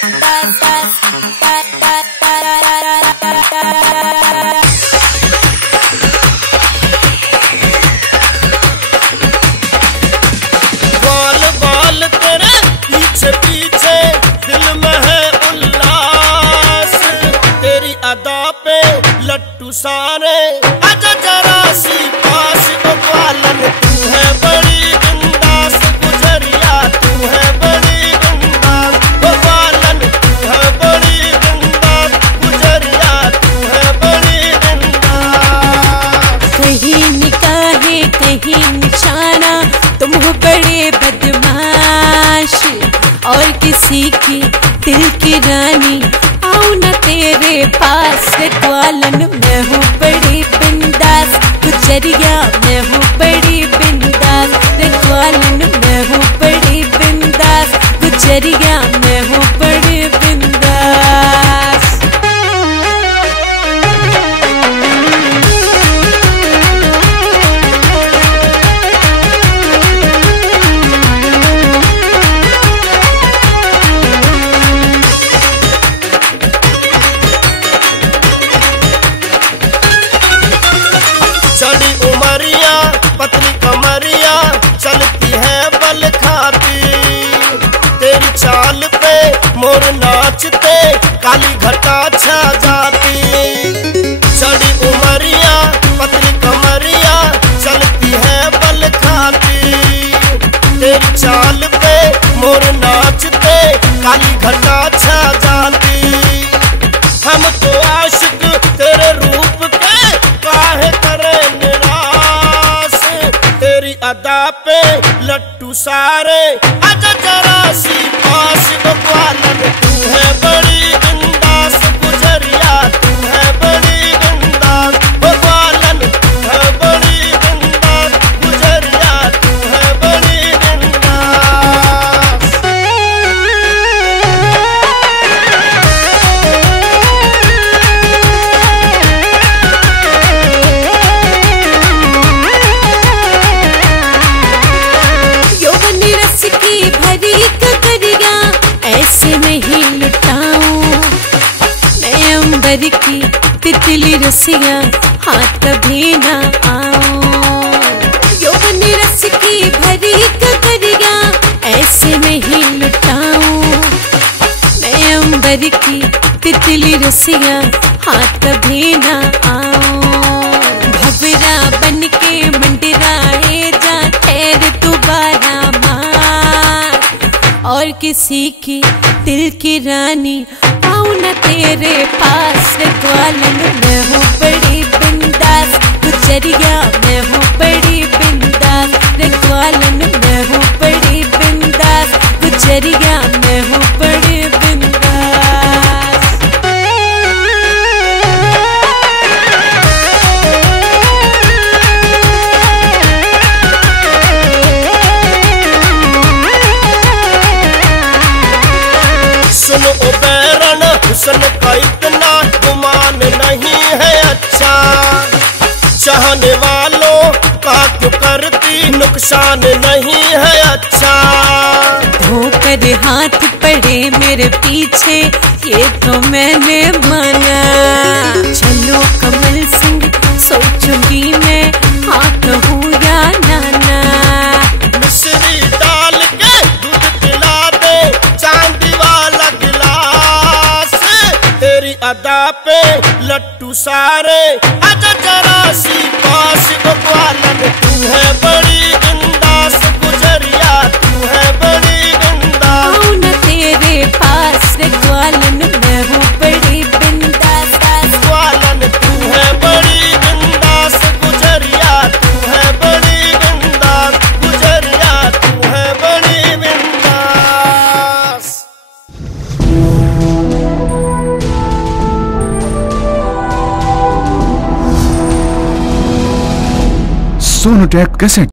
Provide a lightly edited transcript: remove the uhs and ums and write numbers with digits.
बाल बाल तेरे पीछे पीछे दिल में है उल्लास, तेरी अदा पे लट्टू सारे आजा जरा सी पास। ओ पालन तू है बड़ी बिंदास, गुजरिया तू है बड़ी बिंदास। ओ पालन तू है बड़ी बिंदास, गुजरिया तू है बड़ी बिंदास। कहीं निकाहे कहीं निशाना, तुम हो बड़े बदमाश और किसी की दिल की रानी आऊं न तेरे पास। ग्वालन मैं हूँ बड़ी बिंदास, गुजरिया मैं हूँ बड़ी बिंदास। ग्वालन मैं हूँ बड़ी बिंदास, गुजरिया मैं हूँ बड़ी बिंदास। चढ़ी उमरिया पतली कमरिया चलती है बल खाती, तेरी चाल पे मोर नाचते काली घटा छा जाती। चढ़ी उमरिया पतली कमरिया चलती है बल खाती, तेरी चाल पे मोर नाचते काली घटा छा जाती। हम तो आशिक तेरे रूप के काहे करे निराश, तेरी अदा पे लट्टू सारे आजा जरा सी पास। ओ पालन तू है बड़ी बिंदास, गुजरिया तू है बड़ी बिंदास। ओ पालन तू है बड़ी बिंदास, गुजरिया तू है बड़ी बिंदास। यौवनी रस की भरी ककरिया ऐसे नहीं लुटाऊं मैं, अंबर की तितली रसिया हाथ कभी ना आऊं। यौवनी रस की भरी ककरिया ऐसे नहीं लुटाऊं मैं, अंबर की तितली रसिया हाथ कभी ना आऊं। भवरा बन के मंडराए जा ठहर तू बारा मार, और किसी की दिल की रानी आऊं न तेरे पास। ग्वालन मैं हूँ बड़ी बिंदास, गुजरिया मैं हूँ बड़ी बिंदास। ग्वालन मैं हूँ बड़ी बिंदास, गुजरिया मैं हूँ बड़ी बिंदास। सुनो ओ बैरन हुस्न का इतना गुमान नहीं है अच्छा, चाहने वालों का क्यों करती नुकसान नहीं है अच्छा। धोकर हाथ पड़े मेरे पीछे ये तो मैंने माना, चलो कमल सिंह सोचूंगी मैं हाँ कहूँ या नाना। मिश्री डाल के दूध पिला दे चांदी वाला गिलास, तेरी अदा पे लट्टू सारे आजा जरा सी पास। ओ पालन तू है बड़ी बिंदास, गुजरिया तू है बड़ी बिंदास। आऊं न तेरे पास। ग्वालन मैं हूँ बड़ी बिंदास। ग्वालन तू है बड़ी बिंदास, गुजरिया तू है बड़ी बिंदास। गुजरिया तू है बड़ी बिंदास। सोनोटेक कैसेट।